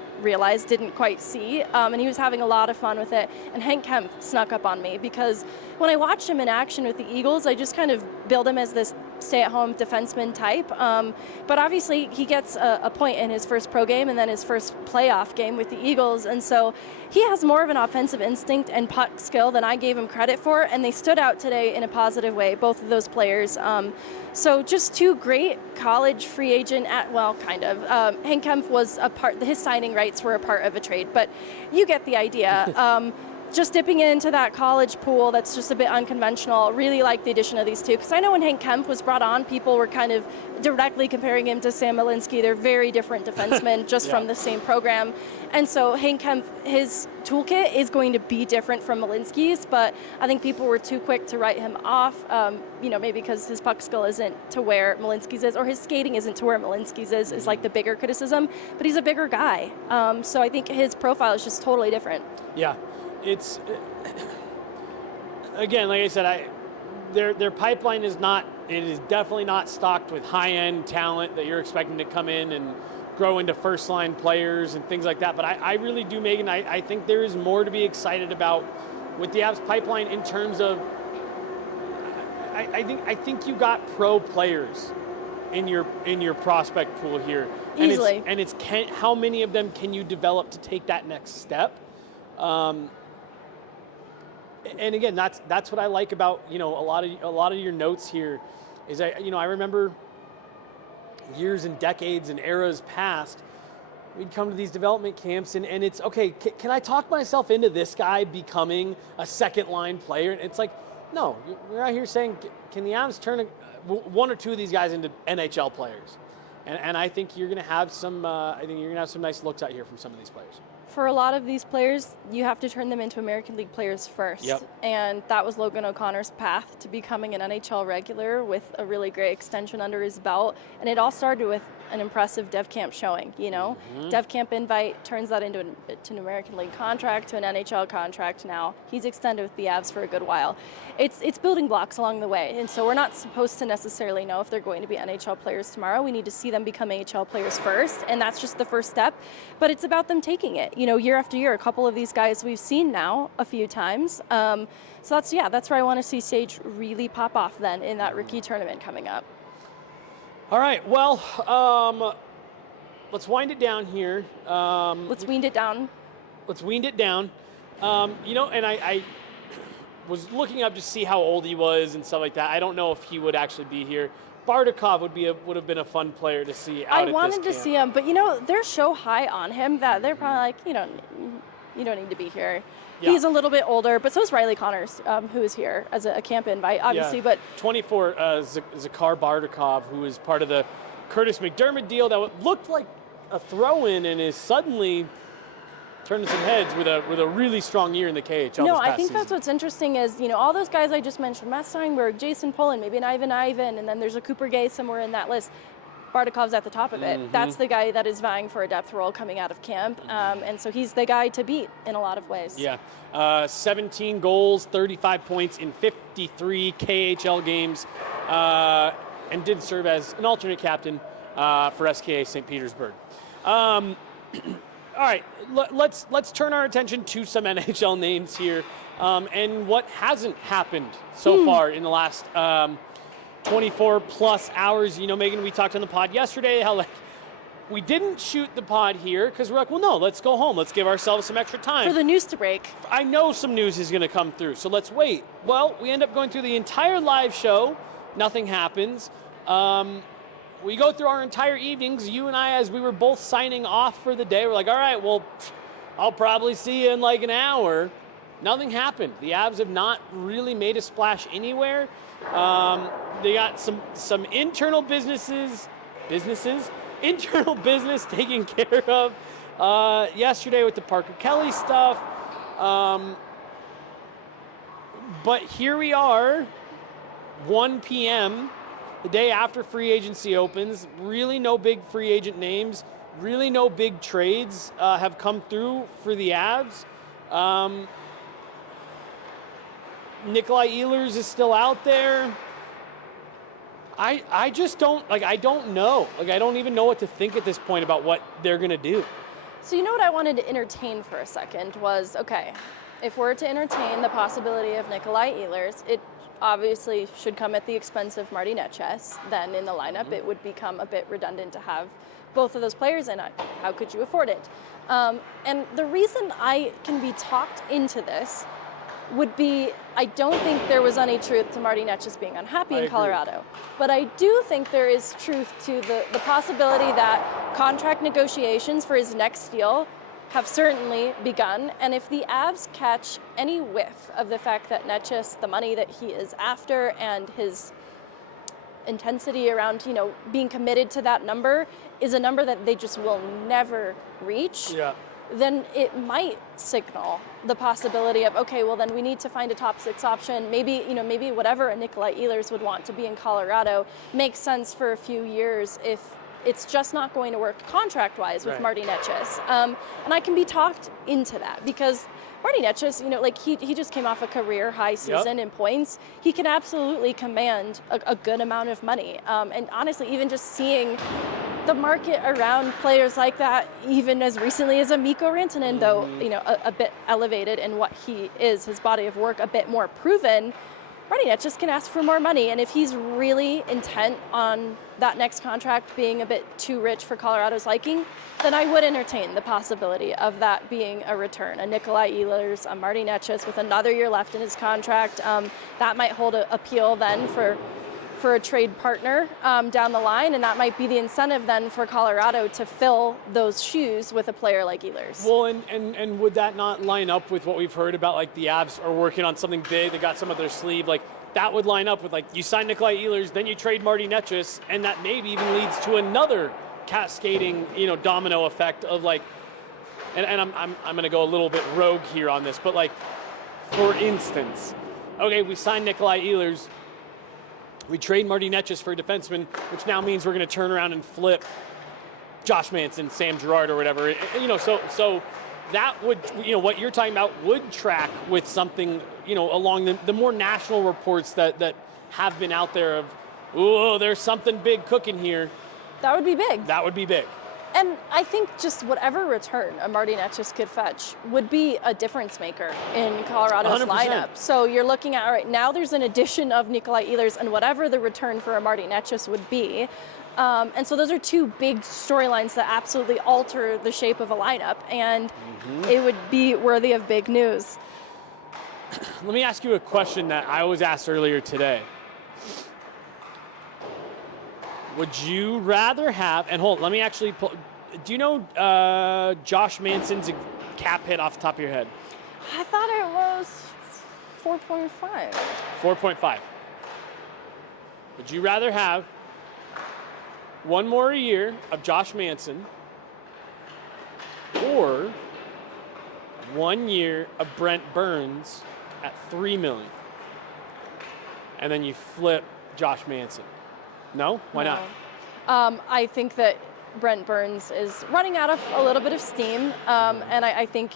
quite see, and he was having a lot of fun with it. And Hank Kempf snuck up on me because when I watched him in action with the Eagles, I just kind of build him as this stay-at-home defenseman type. But obviously, he gets a point in his first pro game and then his first playoff game with the Eagles, and so he has more of an offensive instinct and puck skill than I gave him credit for, and they stood out today in a positive way, both of those players. So just two great college free agent Hank Kempf was a part, his signing rights were a part of a trade, but you get the idea. Just dipping into that college pool that's just a bit unconventional. Really like the addition of these two, because I know when Hank Kempf was brought on, people were kind of directly comparing him to Sam Malinsky. They're very different defensemen just from the same program. And so Hank Kempf, his toolkit is going to be different from Malinsky's, but I think people were too quick to write him off, maybe because his puck skill isn't to where Malinsky's is, or his skating isn't to where Malinsky's is the bigger criticism, but he's a bigger guy. So I think his profile is just totally different. Yeah. It's, again, like I said, their pipeline is definitely not stocked with high-end talent that you're expecting to come in and grow into first-line players and things like that. But I really do, Megan, I think there is more to be excited about with the Avs pipeline in terms of, I think you got pro players in your prospect pool here. Easily. And it's how many of them can you develop to take that next step? And again, that's what I like about a lot of your notes here, is I remember years and decades and eras past, we'd come to these development camps and it's okay. Can I talk myself into this guy becoming a second line player? And it's like, no, we're out here saying, can the Avs turn one or two of these guys into NHL players? And I think you're going to have some. I think you're going to have some nice looks out here from some of these players. for a lot of these players, you have to turn them into American League players first. Yep. And that was Logan O'Connor's path to becoming an NHL regular with a really great extension under his belt. And it all started with an impressive dev camp showing, you know. Dev camp invite turns that into an American League contract, to an NHL contract now. He's extended with the Avs for a good while. It's building blocks along the way. And so we're not supposed to necessarily know if they're going to be NHL players tomorrow. We need to see them become AHL players first, and that's just the first step. But it's about them taking it. You know, year after year, a couple of these guys we've seen now a few times. So that's where I want to see Sage really pop off then in that rookie tournament coming up. All right, well, let's wind it down here. Let's wean it down. Let's wean it down. You know, and I was looking up to see how old he was and stuff like that. I don't know if he would actually be here. Bardakov would have been a fun player to see out at this camp. I wanted to see him, but you know, they're so high on him that they're probably like, you don't need to be here. Yeah. He's a little bit older, but so is Riley Connors, who is here as a camp invite, obviously. Yeah. But 24, Zakhar Bardakov, who is part of the Curtis McDermott deal that looked like a throw-in and is suddenly turning some heads with a really strong year in the KHL. No, I think season. that's what's interesting is, you know, all those guys I just mentioned, Matt Steinberg, Jason Pullen, maybe an Ivan, and then there's a Cooper Gay somewhere in that list. Bardakov's at the top of it. That's the guy that is vying for a depth role coming out of camp, and so he's the guy to beat in a lot of ways. Yeah, 17 goals, 35 points in 53 KHL games, and did serve as an alternate captain for SKA St. Petersburg. All right, let's turn our attention to some NHL names here, and what hasn't happened so far in the last 24 plus hours. You know, Megan, we talked on the pod yesterday how we didn't shoot the pod here because we're like, well, no, let's go home. Let's give ourselves some extra time for the news to break. I know some news is going to come through, so let's wait. Well, we end up going through the entire live show. Nothing happens. We go through our entire evenings. You and I, as we were both signing off for the day, we're like, all right, well, I'll probably see you in like an hour. Nothing happened. The Avs have not really made a splash anywhere. They got some internal internal business taken care of yesterday with the Parker Kelly stuff. But here we are, 1 p.m., the day after free agency opens. Really no big free agent names. Really no big trades have come through for the Avs. Nikolai Ehlers is still out there. I just don't, I don't know. I don't even know what to think at this point about what they're going to do. So you know what I wanted to entertain for a second was, okay, if we're to entertain the possibility of Nikolai Ehlers, it obviously should come at the expense of Marty Netches. Then in the lineup, it would become a bit redundant to have both of those players in. How could you afford it? And the reason I can be talked into this would be, I don't think there was any truth to Marty Netches being unhappy in Colorado. But I do think there is truth to the possibility that contract negotiations for his next deal have certainly begun. And if the Avs catch any whiff of the fact that Netches, the money that he is after, and his intensity around, being committed to that number is a number that they just will never reach, then it might signal the possibility of, okay, well then we need to find a top six option. Maybe whatever a Nikolai Ehlers would want to be in Colorado makes sense for a few years if it's just not going to work contract-wise with Marty Netches. And I can be talked into that because Marty Netches, he just came off a career high season in points. He can absolutely command a good amount of money. And honestly, even just seeing the market around players like that, even as recently as a Mikko Rantanen, though, a bit elevated in what he is, his body of work a bit more proven, Marty Netches can ask for more money. And if he's really intent on that next contract being a bit too rich for Colorado's liking, then I would entertain the possibility of that being a return. A Nikolai Ehlers, a Marty Netches with another year left in his contract, that might hold appeal then for a trade partner down the line, and that might be the incentive then for Colorado to fill those shoes with a player like Ehlers. Well, and would that not line up with what we've heard about, the Avs are working on something big, they got some of their sleeve, that would line up with, you sign Nikolai Ehlers, then you trade Marty Netches, and that maybe even leads to another cascading, domino effect of, and I'm going to go a little bit rogue here on this, but like, for instance, okay, we signed Nikolai Ehlers. We trade Marty Netchis for a defenseman, which now means we're going to turn around and flip Josh Manson, Sam Girard, or whatever. So that would, what you're talking about would track with something, along the more national reports that have been out there of, oh, there's something big cooking here. That would be big. That would be big. And I think just whatever return a Marty Netchis could fetch would be a difference maker in Colorado's 100%. lineup. So you're looking at, all right, now there's an addition of Nikolai Ehlers, and whatever the return for a Marty Netchis would be. And so those are two big storylines that absolutely alter the shape of a lineup, and it would be worthy of big news. Let me ask you a question that I was asked earlier today. Would you rather have, and hold, let me actually pull, do you know Josh Manson's cap hit off the top of your head? I thought it was 4.5. 4.5. Would you rather have one more year of Josh Manson or 1 year of Brent Burns at $3 million? And then you flip Josh Manson. No? Why not? I think that Brent Burns is running out of a little bit of steam, and I think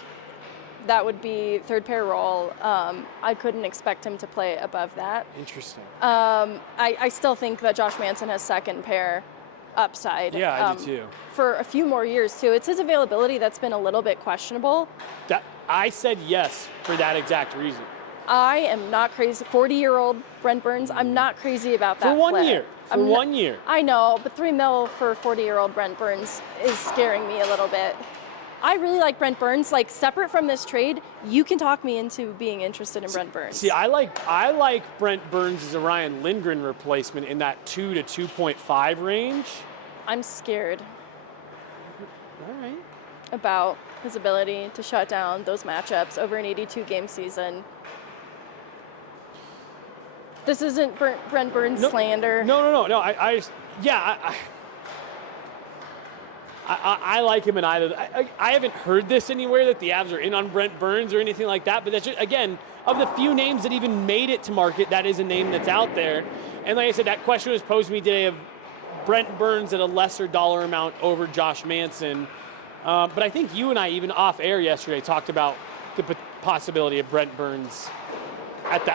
that would be third pair role. I couldn't expect him to play above that. Interesting. I still think that Josh Manson has second pair upside. Yeah, I do too. For a few more years too. It's his availability that's been a little bit questionable. I said yes for that exact reason. I am not crazy. 40-year-old Brent Burns, I'm not crazy about that. For 1 flip. year. For 1 year. I know, but $3 million for 40-year-old Brent Burns is scaring me a little bit. I really like Brent Burns. Like, separate from this trade, you can talk me into being interested in Brent Burns. See, I like Brent Burns as a Ryan Lindgren replacement in that 2 to 2.5 range. I'm scared. All right. About his ability to shut down those matchups over an 82-game season. This isn't Brent Burns slander. No. I like him in either. I haven't heard this anywhere that the Avs are in on Brent Burns or anything like that, but that's just, again, of the few names that even made it to market, that is a name that's out there. And like I said, that question was posed to me today of Brent Burns at a lesser dollar amount over Josh Manson. But I think you and I, even off air yesterday, talked about the possibility of Brent Burns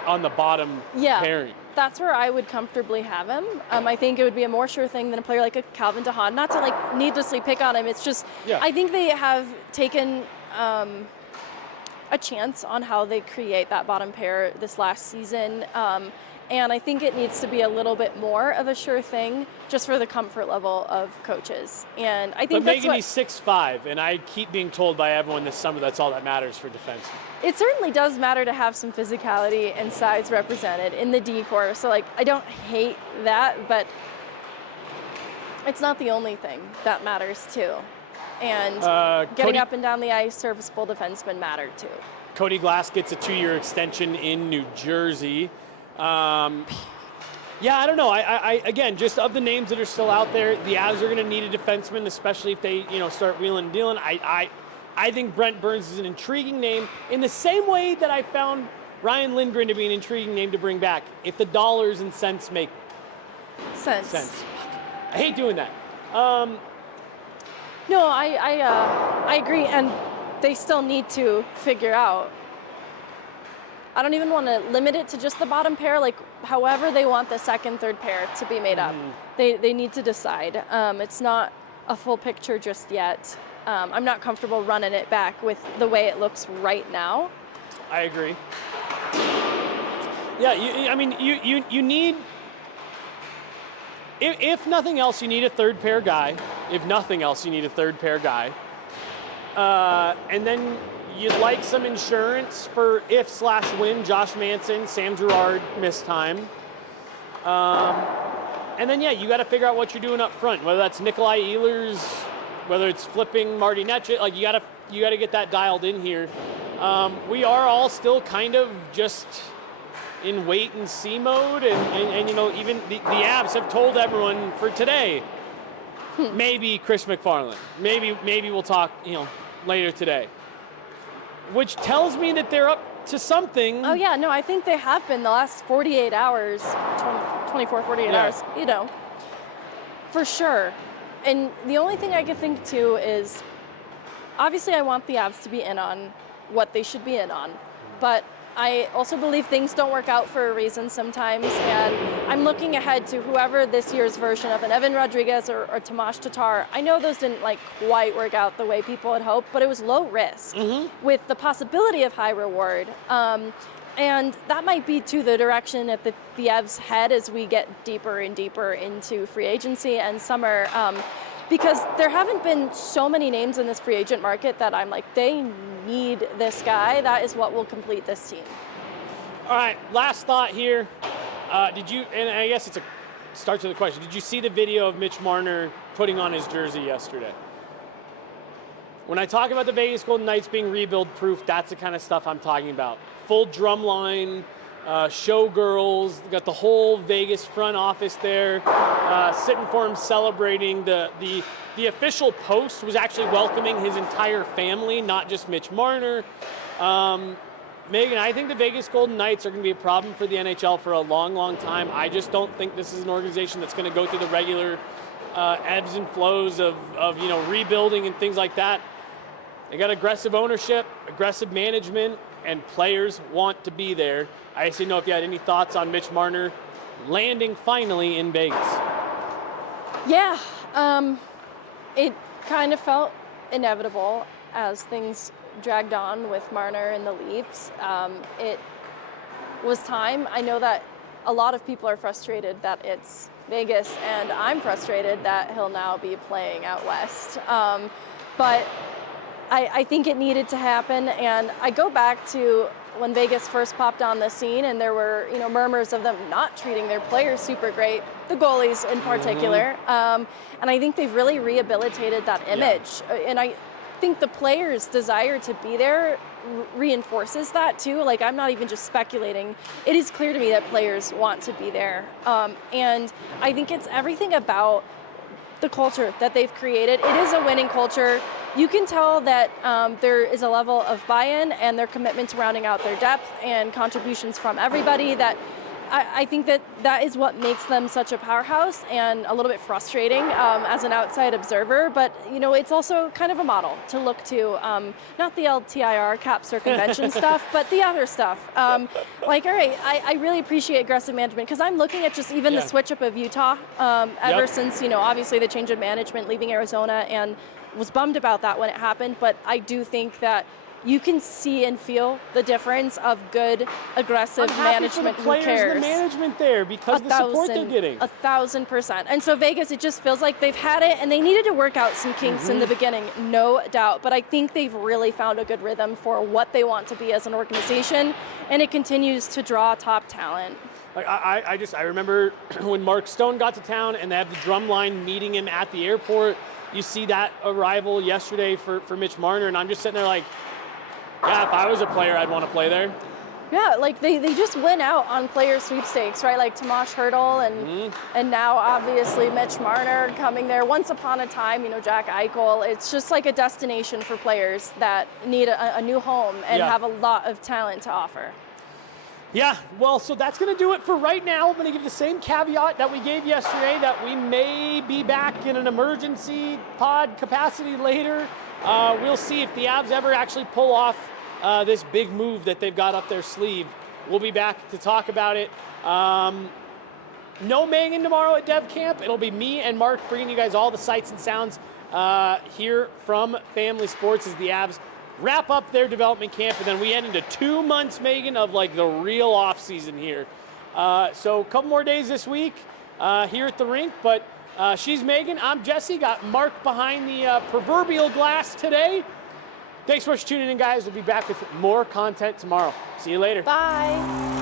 on the bottom pairing. That's where I would comfortably have him. I think it would be a more sure thing than a player like a Calvin DeHaan. Not to like needlessly pick on him. It's just I think they have taken a chance on how they create that bottom pair this last season. And I think it needs to be a little bit more of a sure thing just for the comfort level of coaches. And I think he's 6'5", and I keep being told by everyone this summer that's all that matters for defensemen. It certainly does matter to have some physicality and size represented in the D-corps. So, like, I don't hate that, but it's not the only thing that matters, too. And getting up and down the ice, serviceable defensemen matter, too. Cody Glass gets a 2-year extension in New Jersey. I don't know. I again, just of the names that are still out there, the Avs are going to need a defenseman, especially if they, start wheeling and dealing. I think Brent Burns is an intriguing name in the same way that I found Ryan Lindgren to be an intriguing name to bring back, if the dollars and cents make sense. I hate doing that. No, I agree, and they still need to figure out. I don't even want to limit it to just the bottom pair, like however they want the second, third pair to be made up. They need to decide. It's not a full picture just yet. I'm not comfortable running it back with the way it looks right now. I agree. Yeah, you need, if nothing else, you need a third pair guy. If nothing else, you need a third pair guy. And then you'd like some insurance for if/when Josh Manson, Sam Girard miss time. And then, you got to figure out what you're doing up front, whether that's Nikolai Ehlers, whether it's flipping Marty Netchis. Like, you got to get that dialed in here. We are all still kind of just in wait and see mode, and even the Avs have told everyone for today, maybe Chris McFarland, maybe we'll talk, later today, which tells me that they're up to something. Oh, yeah, no, I think they have been the last 48 hours, 24, 48 hours, you know, for sure. And the only thing I can think, too, is obviously I want the Avs to be in on what they should be in on, but I also believe things don't work out for a reason sometimes, and I'm looking ahead to whoever this year's version of an Evan Rodriguez or Tomas Tatar. I know those didn't quite work out the way people had hoped, but it was low risk with the possibility of high reward. And that might be to the direction that the Avs head as we get deeper and deeper into free agency and summer. Because there haven't been so many names in this free agent market that I'm like, they need this guy. That is what will complete this team. All right, last thought here. Did you, and I guess it's a start to the question, did you see the video of Mitch Marner putting on his jersey yesterday? When I talk about the Vegas Golden Knights being rebuild proof, that's the kind of stuff I'm talking about. Full drum line, showgirls, got the whole Vegas front office there, sitting for him, celebrating. The official post was actually welcoming his entire family, not just Mitch Marner. Megan, I think the Vegas Golden Knights are going to be a problem for the NHL for a long, long time. I just don't think this is an organization that's going to go through the regular ebbs and flows of rebuilding and things like that. They got aggressive ownership, aggressive management, and players want to be there. I just didn't know if you had any thoughts on Mitch Marner landing finally in Vegas. Yeah, it kind of felt inevitable as things dragged on with Marner and the Leafs. It was time. I know that a lot of people are frustrated that it's Vegas, and I'm frustrated that he'll now be playing out west. But I think it needed to happen, and I go back to when Vegas first popped on the scene, and there were murmurs of them not treating their players super great, the goalies in particular. And I think they've really rehabilitated that image, and I think the players' desire to be there reinforces that too. Like, I'm not even just speculating. It is clear to me that players want to be there, and I think it's everything about the culture that they've created. It is a winning culture. You can tell that there is a level of buy-in and their commitment to rounding out their depth and contributions from everybody. That I think that is what makes them such a powerhouse, and a little bit frustrating as an outside observer. But it's also kind of a model to look to. Not the LTIR cap circumvention stuff, but the other stuff. All right, I really appreciate aggressive management, because I'm looking at just even the switch up of Utah ever since obviously the change of management, leaving Arizona, and was bummed about that when it happened. But I do think that you can see and feel the difference of good, aggressive management. Who cares? The management there, because the support they're getting. 1,000%. And so Vegas, it just feels like they've had it, and they needed to work out some kinks in the beginning, no doubt. But I think they've really found a good rhythm for what they want to be as an organization, and it continues to draw top talent. I remember when Mark Stone got to town, and they have the drum line meeting him at the airport. You see that arrival yesterday for Mitch Marner, and I'm just sitting there like, yeah, if I was a player, I'd want to play there. Yeah, they just went out on player sweepstakes, right? Like Tomas Hertl and now obviously Mitch Marner coming there. Once upon a time, Jack Eichel. It's just like a destination for players that need a new home and have a lot of talent to offer. Yeah, well, so that's going to do it for right now. I'm going to give the same caveat that we gave yesterday, that we may be back in an emergency pod capacity later. We'll see if the Avs ever actually pull off this big move that they've got up their sleeve. We'll be back to talk about it. No Megan tomorrow at Dev Camp. It'll be me and Mark bringing you guys all the sights and sounds here from Family Sports as the Avs wrap up their development camp, and then we head into 2 months, Megan, of the real off season here. So a couple more days this week here at the rink, but she's Megan, I'm Jesse. Got Mark behind the proverbial glass today. Thanks so much for tuning in, guys. We'll be back with more content tomorrow. See you later. Bye.